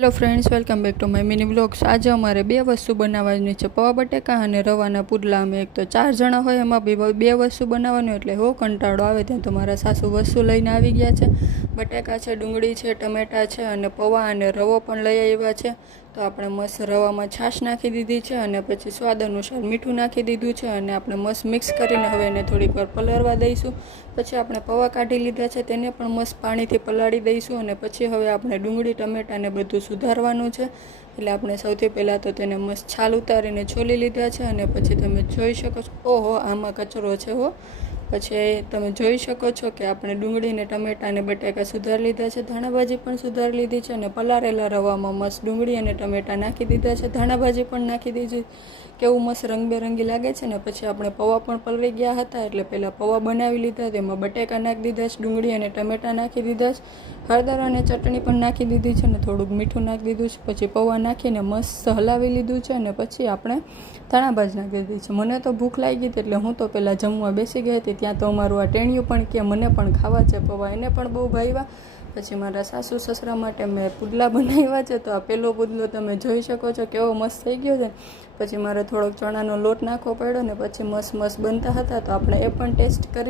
Hello friends, welcome back to my mini blogs. આજે અમારે બે વસ્તુ બનાવવાની છે, પૌવા બટેકા અને રવાના પુડલા। અમે એક તો 4 જણા હોય, એમાં બે વસ્તુ બનાવવાની, એટલે હો કંટાળો આવે। ત્યાં તો મારા સાસુ વસ્તુ લઈને આવી ગયા છે। બટેકા છે, ડુંગળી છે, ટમેટા છે અને પૌવા અને રવો પણ લઈ આવ્યા છે। તો આપણે મસ્ત રવામાં છાશ નાખી દીધી છે અને પછી સ્વાદ અનુસાર મીઠું નાખી દીધું છે અને આપણે મસ્ત મિક્સ કરીને હવે એને થોડીક વાર પલાળવા દઈશું। પછી આપણે પૌવા કાઢી લીધા છે, તેને પણ મસ્ત પાણીથી પલાળી દઈશું અને પછી હવે આપણે ડુંગળી ટમેટા ને બધું સુધારવાનું છે। એટલે આપણે સૌથી પહેલાં તો તેને મસ્ત છાલ ઉતારીને છોલી લીધા છે અને પછી તમે જોઈ શકો છો, ઓહો આમાં કચરો છે હો। પછી તમે જોઈ શકો છો કે આપણે ડુંગળીને ટમેટા અને બટાકા સુધારી લીધા છે, ધાણાભાજી પણ સુધારી લીધી છે અને પલાળેલા રવામાં મસ્ત ડુંગળી અને ટમેટા નાખી દીધા છે, ધાણાભાજી પણ નાખી દીધી। કેવું મસ્ત રંગબેરંગી લાગે છે ને। પછી આપણે પૌવા પણ પલળી ગયા હતા, એટલે પહેલાં પૌવા બનાવી લીધા, તેમાં બટાકા નાખી દીધા છે, ડુંગળી અને ટમેટા નાખી દીધા છે, હળદર અને ચટણી પણ નાખી દીધી છે ને થોડુંક મીઠું નાખી દીધું છે। પછી પૌવા નાખીને મસ્ત હલાવી લીધું છે અને પછી આપણે ધાણાભાજી નાખી દીધી છે। મને તો ભૂખ લાગી હતી એટલે હું તો પહેલાં જમવા બેસી ગઈ હતી। ત્યાં તો અમારું આ ટેણિયું પણ કે મને પણ ખાવા છે પૌવા, એને પણ બહુ ભાવ્યા। પછી મારા સાસુ સસરા માટે મેં પુડલા બનાવ્યા છે। તો આ પહેલો પુડલો તમે જોઈ શકો છો કેવો મસ્ત થઈ ગયો છે। પછી મારે થોડોક ચણાનો લોટ નાખવો પડ્યો ને પછી મસ્ત બનતા હતા, તો આપણે એ પણ ટેસ્ટ કરી।